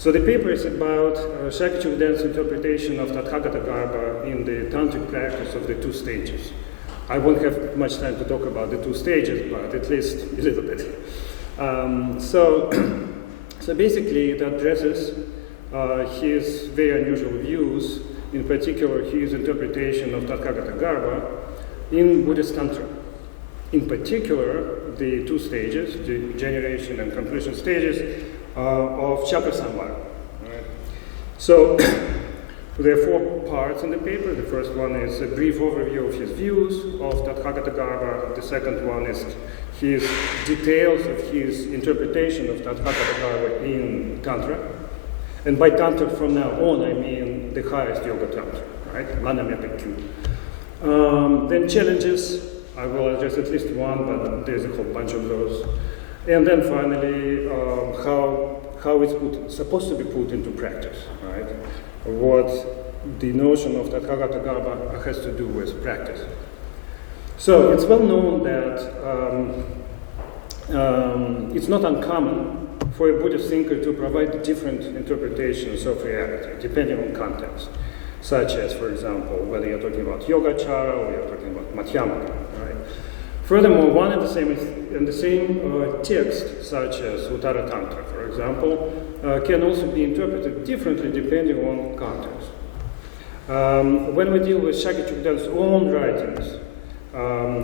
So the paper is about Shakya Chokden's interpretation of tathāgatagarbha in the tantric practice of the two stages. I won't have much time to talk about the two stages, but at least a little bit. So basically it addresses his very unusual views, in particular his interpretation of tathāgatagarbha in Buddhist Tantra. In particular, the two stages, the generation and completion stages of chakra samvara. Right? So there are 4 parts in the paper. The first one is a brief overview of his views of tathāgatagarbha. The second one is his details of his interpretation of tathāgatagarbha in Tantra. And by Tantra from now on, I mean the highest Yoga Tantra, right? Manamepikyu. Then challenges. I will address at least one, but there's a whole bunch of those. And then finally, how it's supposed to be put into practice, right? What the notion of tathāgatagarbha has to do with practice. So it's well known that it's not uncommon for a Buddhist thinker to provide different interpretations of reality, depending on context, such as, for example, whether you're talking about yogacara or you're talking about Mahāyāna, right? Furthermore, one and the same text, such as Uttara Tantra, for example, can also be interpreted differently depending on context. When we deal with Shakya Chokden's own writings,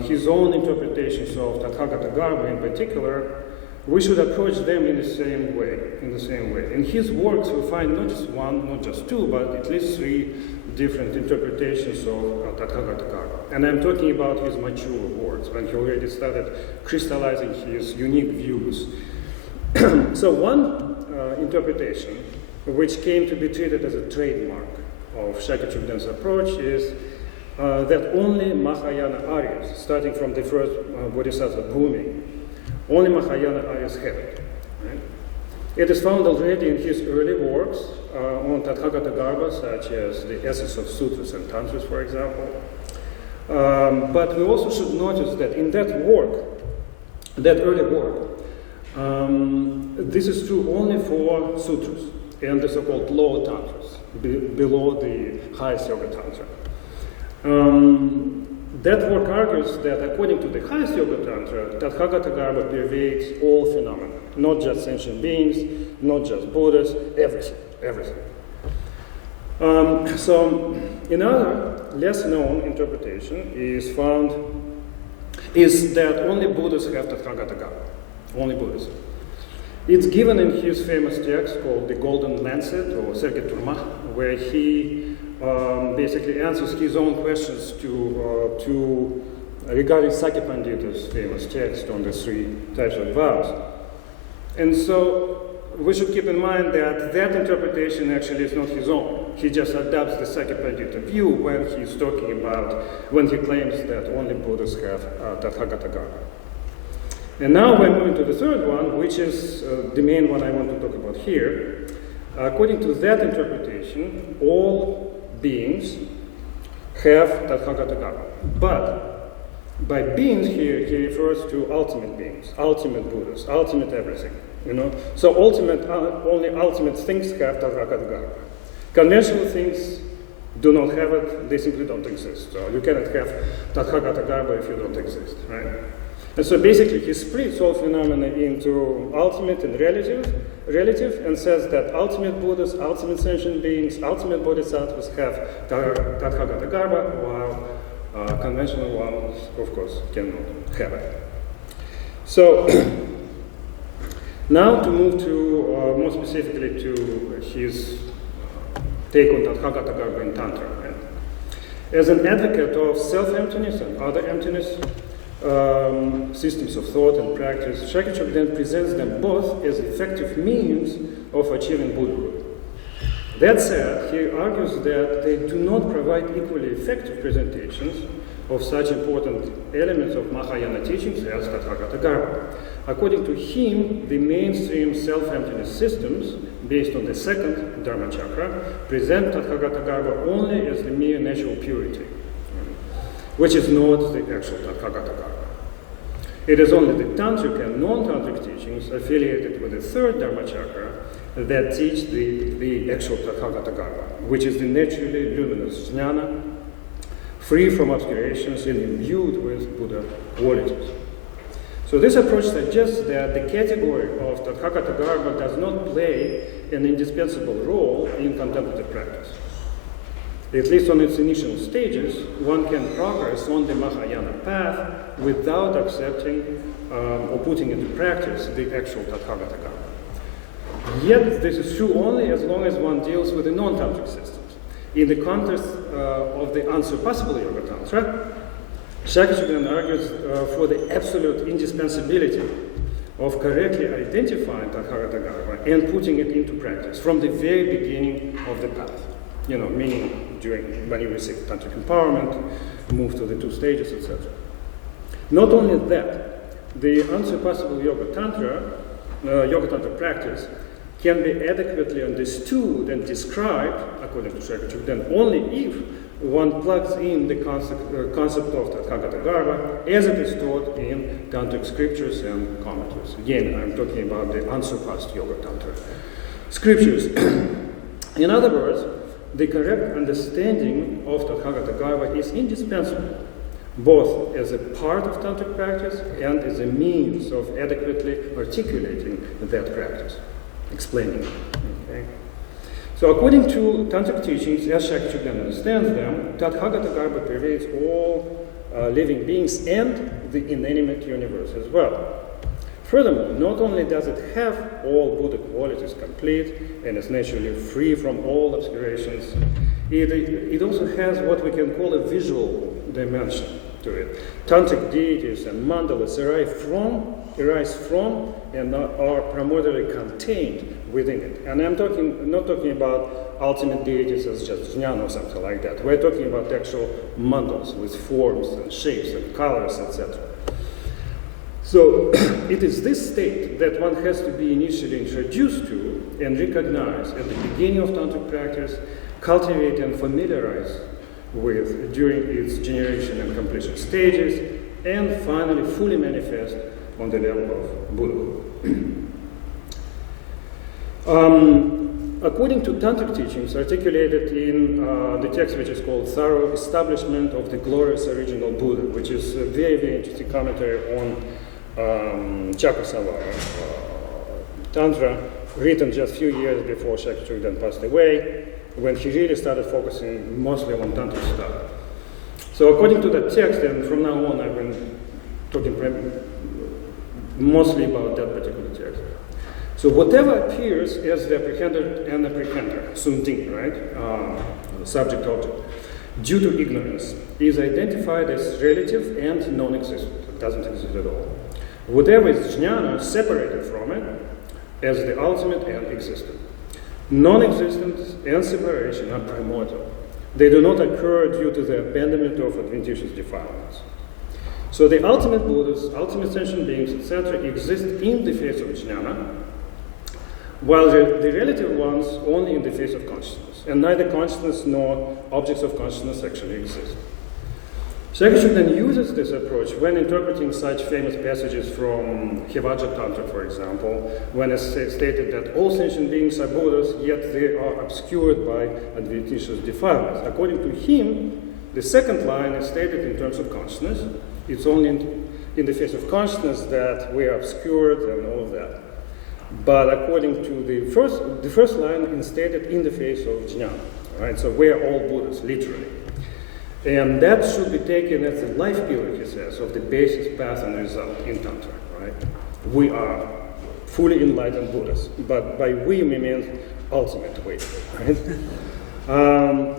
his own interpretations of tathāgatagarbha in particular, we should approach them in the same way. In his works, we find not just one, not just two, but at least 3 different interpretations of tathāgatagarbha. And I'm talking about his mature works, when he already started crystallizing his unique views. So one interpretation, which came to be treated as a trademark of Shakya Chokden's approach, is that only Mahāyāna Aryas, starting from the first Bodhisattva Bhumi, only Mahāyāna Aryas have it. Right? It is found already in his early works on tathāgatagarbha, such as the Essence of Sutras and Tantras, for example. But we also should notice that in that early work, this is true only for sutras and the so-called lower tantras, below the highest yoga tantra. That work argues that according to the highest yoga tantra, tathāgatagarbha pervades all phenomena, not just sentient beings, not just Buddhas, everything. So another less known interpretation is that only Buddhas have tathāgatagarbha, only Buddhas. It's given in his famous text called the Golden Lancet, or Sergeturma, where he basically answers his own questions regarding Sakya Pandita's famous text on the 3 types of vows. And so we should keep in mind that that interpretation actually is not his own. He just adopts the Sakya Pandita view when he claims that only Buddhas have tathāgatagarbha. And now we're moving to the third one, which is the main one I want to talk about here. According to that interpretation, all beings have tathāgatagarbha. But by beings here, he refers to ultimate beings, ultimate Buddhas, ultimate everything. So only ultimate things have tathāgatagarbha. Conventional things do not have it; they simply don't exist. So you cannot have tathāgatagarbha if you don't exist, right? And so basically, he splits all phenomena into ultimate and relative, and says that ultimate Buddhas, ultimate sentient beings, ultimate bodhisattvas have tathāgatagarbha, while conventional ones, of course, cannot have it. So now to move to more specifically to his take on tathāgatagarbha in Tantra. Right? As an advocate of self-emptiness and other emptiness, systems of thought and practice, Shakya Chokden presents them both as effective means of achieving Buddhahood. That said, he argues that they do not provide equally effective presentations of such important elements of Mahāyāna teachings as tathāgatagarbha. According to him, the mainstream self-emptiness systems, based on the second Dharma chakra, present tathāgatagarbha only as the mere natural purity, which is not the actual tathāgatagarbha. It is only the tantric and non-tantric teachings affiliated with the third Dharma chakra that teach the actual tathāgatagarbha, which is the naturally luminous jnana, free from obscurations and imbued with Buddha qualities. So this approach suggests that the category of tathāgatagarbha does not play an indispensable role in contemplative practice. At least on its initial stages, one can progress on the Mahāyāna path without accepting or putting into practice the actual tathāgatagarbha. Yet this is true only as long as one deals with the non-tantric systems. In the context of the unsurpassable Yoga Tantra, Shakya Chokden argues for the absolute indispensability of correctly identifying tathāgatagarbha and putting it into practice from the very beginning of the path. Meaning when you receive tantric empowerment, move to the 2 stages, etc. Not only that, the unsurpassable Yoga Tantra practice can be adequately understood and described, according to Shakya Chokden, only if one plugs in the concept of tathāgatagarbha as it is taught in tantric scriptures and commentaries. Again, I'm talking about the unsurpassed Yoga Tantra scriptures. In other words, the correct understanding of tathāgatagarbha is indispensable, both as a part of tantric practice and as a means of adequately articulating that practice, explaining it. Okay? So according to tantric teachings, as Shakya Chokden understands them, tathāgatagarbha pervades all living beings and the inanimate universe as well. Furthermore, not only does it have all Buddha qualities complete and is naturally free from all obscurations, it also has what we can call a visual dimension to it. Tantric deities and mandalas arise from and are primordially contained within it. And I'm not talking about ultimate deities as just jnana or something like that. We're talking about actual mandalas with forms and shapes and colors, etc. So it is this state that one has to be initially introduced to and recognize at the beginning of tantric practice, cultivate and familiarize with during its generation and completion stages, and finally fully manifest on the level of Buddhahood. According to tantric teachings articulated in the text which is called Thorough Establishment of the Glorious Original Buddha, which is a very, very interesting commentary on Chakra Tantra, written just a few years before Shakya Chokden passed away, when he really started focusing mostly on tantric stuff. So according to that text, and from now on I've been talking mostly about that particular text. So whatever appears as the apprehender and apprehender, sunting, right, subject-object, due to ignorance, is identified as relative and non-existent. It doesn't exist at all. Whatever is jnana separated from it as the ultimate and existent. Non-existence and separation are primordial. They do not occur due to the abandonment of adventitious defilements. So the ultimate Buddhas, ultimate sentient beings, etc., exist in the face of jnana, while the relative ones only in the face of consciousness. And neither consciousness nor objects of consciousness actually exist. Shakya Chokden uses this approach when interpreting such famous passages from Highest Tantra, for example, when it's stated that all sentient beings are Buddhas, yet they are obscured by adventitious defilements. According to him, the second line is stated in terms of consciousness. It's only in the face of consciousness that we are obscured and all of that. But according to the first line is stated in the face of jnana. Right? So we are all Buddhas, literally. And that should be taken as the life pillar, he says, of the basis, path, and result in Tantra, right? We are fully enlightened Buddhas, but by we mean ultimate way, right?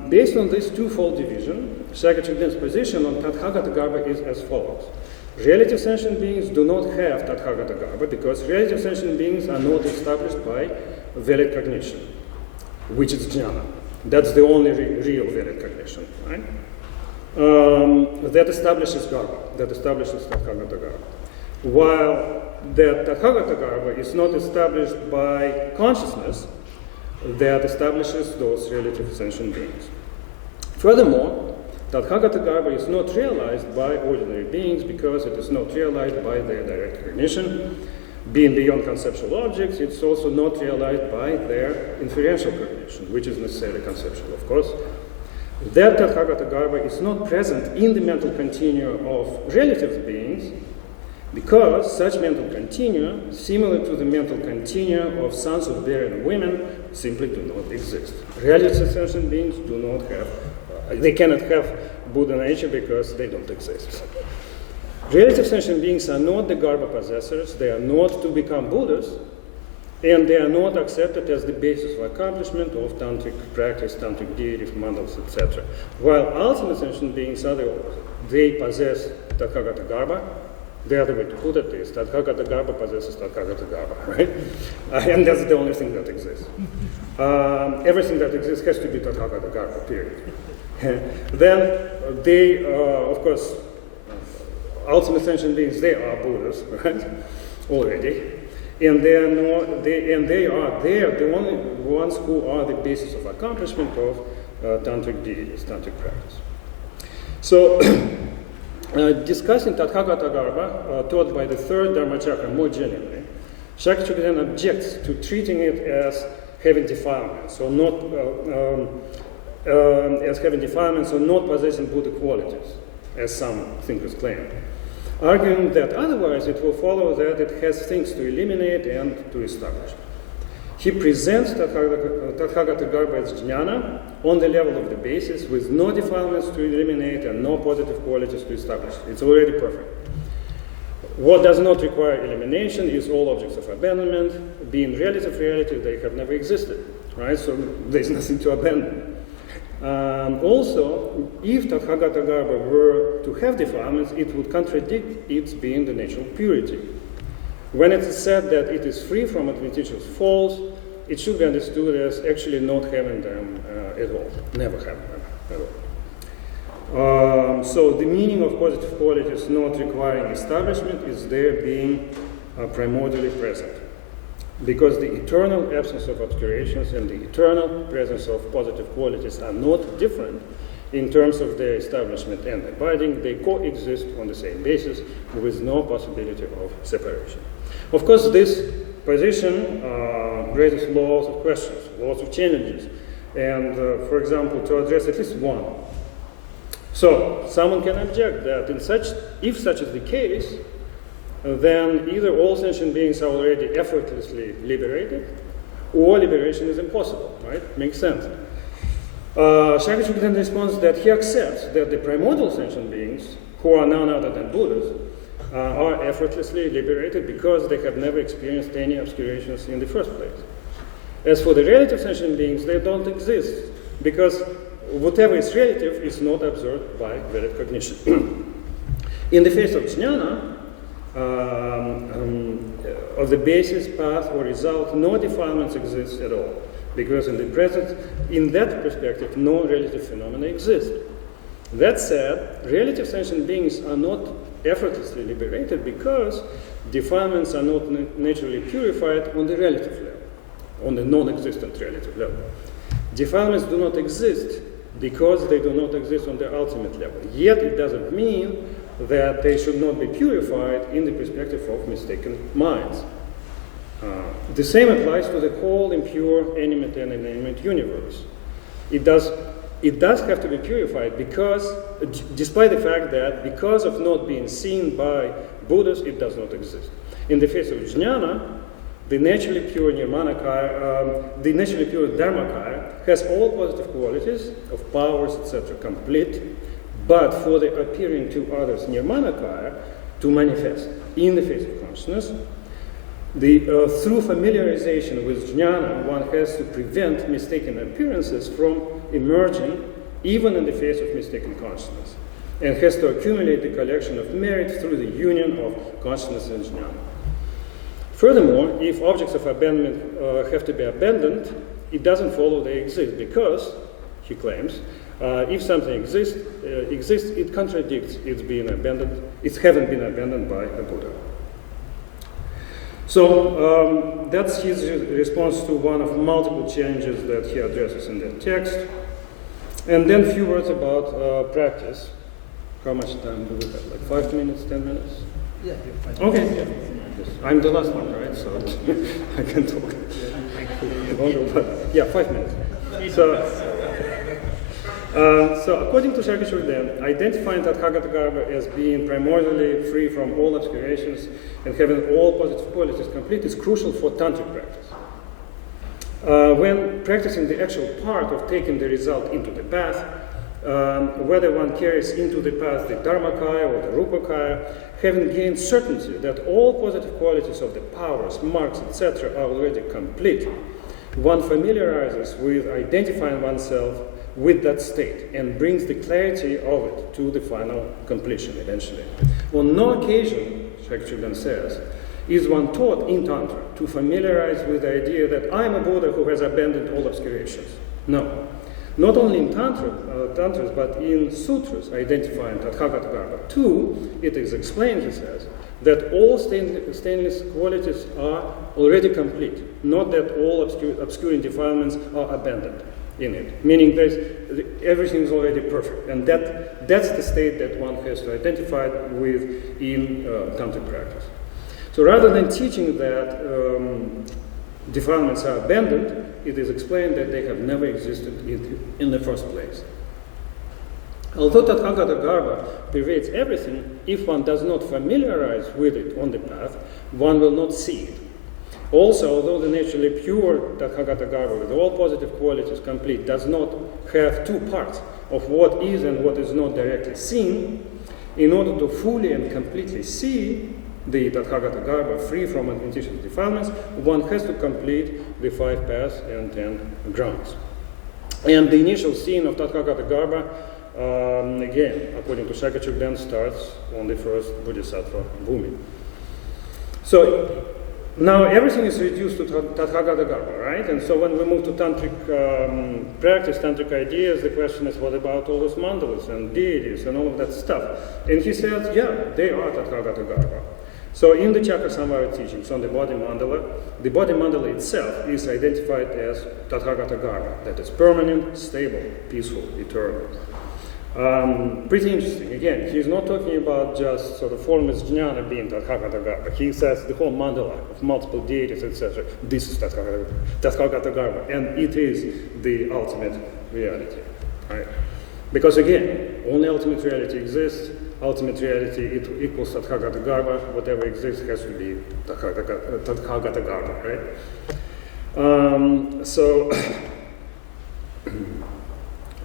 Based on this twofold division, Shakya Chokden's position on tathāgatagarbha is as follows. Relative sentient beings do not have tathāgatagarbha because relative sentient beings are not established by valid cognition, which is jnana. That's the only real valid cognition, right? That establishes garbha, that establishes tathāgatagarbha. While that tathāgatagarbha is not established by consciousness, that establishes those relative sentient beings. Furthermore, tathāgatagarbha is not realized by ordinary beings because it is not realized by their direct cognition, being beyond conceptual objects, it's also not realized by their inferential cognition, which is necessarily conceptual, of course. That tathāgatagarbha is not present in the mental continua of relative beings because such mental continua, similar to the mental continua of sons of barren women, simply do not exist. Relative sentient beings do not have, they cannot have Buddha nature because they don't exist. Relative sentient beings are not the garbha possessors, they are not to become Buddhas, and they are not accepted as the basis of accomplishment of tantric practice, tantric deity, mandals, etc. While ultimate sentient beings are the opposite. They possess tathāgatagarbha. The other way to put it is tathāgatagarbha possesses tathāgatagarbha, right? And that's the only thing that exists. Everything that exists has to be tathāgatagarbha, period. Then they, of course, ultimate sentient beings, they are Buddhas, right? Already. And they are the only ones who are the basis of accomplishment of tantric deities, tantric practice. So, discussing tathāgatagarbha taught by the third Dharmacakra more generally, Shakya Chokden objects to treating it as having defilements, or not not possessing Buddha qualities, as some thinkers claim, arguing that otherwise it will follow that it has things to eliminate and to establish. He presents tathāgatagarbha as jnana on the level of the basis with no defilements to eliminate and no positive qualities to establish. It's already perfect. What does not require elimination is all objects of abandonment. Being relative reality, they have never existed, right? So there's nothing to abandon. Also, if tathāgatagarbha were to have defilements, it would contradict its being the natural purity. When it is said that it is free from adventitious faults, it should be understood as actually not having them at all, never having them at all. So the meaning of positive qualities not requiring establishment is their being primordially present. Because the eternal absence of obscurations and the eternal presence of positive qualities are not different in terms of their establishment and abiding, they coexist on the same basis with no possibility of separation. Of course, this position raises lots of questions, lots of challenges, and for example, to address at least one. So, someone can object that if such is the case, then either all sentient beings are already effortlessly liberated, or liberation is impossible, right? Makes sense. Shakya Chokden responds that he accepts that the primordial sentient beings, who are none other than Buddhas, are effortlessly liberated because they have never experienced any obscurations in the first place. As for the relative sentient beings, they don't exist because whatever is relative is not observed by valid cognition. In the face of jnana, of the basis, path, or result, no defilements exist at all, because in that perspective, no relative phenomena exist. That said, relative sentient beings are not effortlessly liberated because defilements are not naturally purified on the relative level, on the non-existent relative level. Defilements do not exist because they do not exist on the ultimate level. Yet it doesn't mean that they should not be purified in the perspective of mistaken minds. The same applies to the whole impure animate and inanimate universe. It does have to be purified because, despite the fact that because of not being seen by Buddhas, it does not exist. In the face of jnana, the naturally pure nirmanakaya, the naturally pure dharmakaya has all positive qualities of powers, etc., complete. But for the appearing to others nirmanakaya to manifest in the face of consciousness, through familiarization with jnana, one has to prevent mistaken appearances from emerging even in the face of mistaken consciousness, and has to accumulate the collection of merit through the union of consciousness and jnana. Furthermore, if objects of abandonment have to be abandoned, it doesn't follow they exist because, he claims, if something exists, it contradicts its being abandoned, its having been abandoned by a Buddha. So that's his response to one of multiple challenges that he addresses in that text. And then a few words about practice. How much time do we have? Like 5 minutes, 10 minutes? Yeah, 5 minutes. Okay. Yeah. Yes. I'm the last one, right? So I can talk. Yeah, 5 minutes. So according to Shakya Chokden, identifying Tathāgatagarbha as being primordially free from all obscurations and having all positive qualities complete is crucial for tantric practice. When practicing the actual part of taking the result into the path, whether one carries into the path the Dharmakaya or the Rupakaya, having gained certainty that all positive qualities of the powers, marks, etc. are already complete, one familiarizes with identifying oneself with that state and brings the clarity of it to the final completion eventually. On no occasion, Shakya Chokden says, is one taught in Tantra to familiarize with the idea that I am a Buddha who has abandoned all obscurations. No. Not only in Tantras, but in sutras identifying Tathāgatagarbha. Too, it is explained, he says, that all stainless qualities are already complete, not that all obscuring defilements are abandoned in it, meaning everything is already perfect, and that's the state that one has to identify with in tantric practice. So rather than teaching that defilements are abandoned, it is explained that they have never existed in the first place. Although Tathāgatagarbha pervades everything, if one does not familiarize with it on the path, one will not see it. Also, although the naturally pure Tathāgatagarbha with all positive qualities complete does not have two parts of what is and what is not directly seen, in order to fully and completely see the Tathāgatagarbha free from adventitious defilements, one has to complete the 5 paths and 10 grounds. And the initial scene of Tathāgatagarbha, again, according to Shakya Chokden, starts on the first Bodhisattva bhumi. So now everything is reduced to Tathāgatagarbha, right? And so when we move to tantric practice, tantric ideas, the question is, what about all those mandalas and deities and all of that stuff? And he says, yeah, they are Tathāgatagarbha. So in the Chakra teachings on the body mandala itself is identified as Tathāgatagarbha, that is permanent, stable, peaceful, eternal. Pretty interesting. Again, he's not talking about just sort of formless jnana being Tathāgatagarbha. He says the whole mandala of multiple deities, etc. This is Tathāgatagarbha, and it is the ultimate reality. Right? Because again, only ultimate reality exists. Ultimate reality it equals Tathāgatagarbha. Whatever exists has to be Tathāgatagarbha, right? So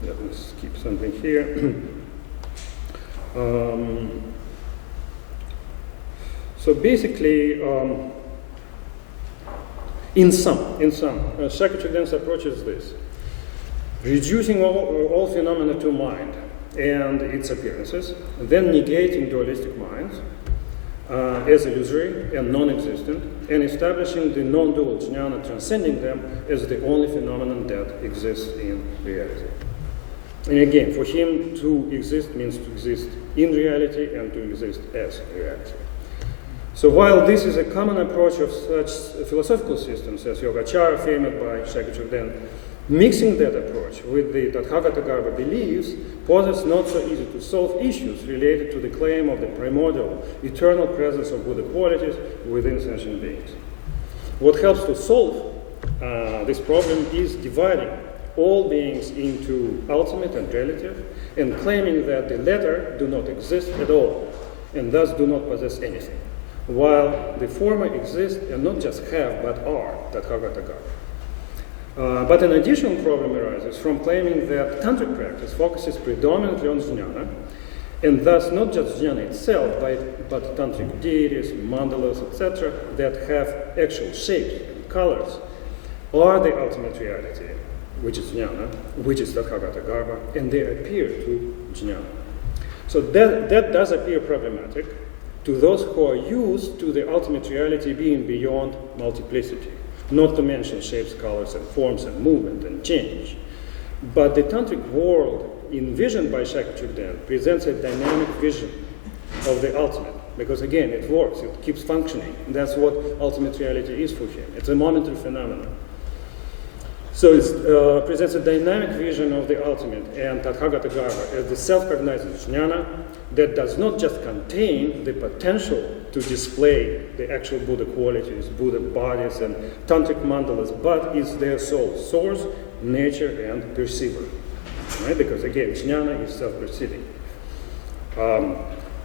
let me skip something here. So basically, in sum, Shakya Chokden's approach is this: reducing all phenomena to mind and its appearances, then negating dualistic minds as illusory and non-existent, and establishing the non-dual jnana, transcending them as the only phenomenon that exists in reality. And again, for him, to exist means to exist in reality and to exist as reality. So while this is a common approach of such philosophical systems as Yogacara, famed by Shakya Chokden, mixing that approach with the Tathāgatagarbha beliefs poses not so easy to solve issues related to the claim of the primordial, eternal presence of Buddha qualities within sentient beings. What helps to solve this problem is dividing all beings into ultimate and relative, and claiming that the latter do not exist at all, and thus do not possess anything, while the former exist and not just have, but are Tathāgatagarbha. But an additional problem arises from claiming that tantric practice focuses predominantly on jnana, and thus not just jnana itself, but tantric deities, mandalas, etc., that have actual shapes and colors, are the ultimate reality, which is jnana, which is Tathāgatagarbha, and they appear to jnana. So that does appear problematic to those who are used to the ultimate reality being beyond multiplicity, not to mention shapes, colors, and forms, and movement, and change. But the tantric world envisioned by Shakya Chokden presents a dynamic vision of the ultimate, because again, it works, it keeps functioning. And that's what ultimate reality is for him. It's a momentary phenomenon. So it presents a dynamic vision of the ultimate and tathāgatagarbha as the self-cognizing jnana that does not just contain the potential to display the actual Buddha qualities, Buddha bodies, and tantric mandalas, but is their sole source, nature, and perceiver. Right? Because again, jnana is self-perceiving.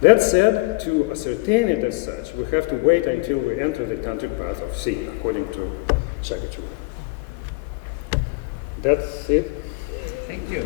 That said, to ascertain it as such, we have to wait until we enter the tantric path of seeing, according to Shakya Chokden. That's it. Thank you.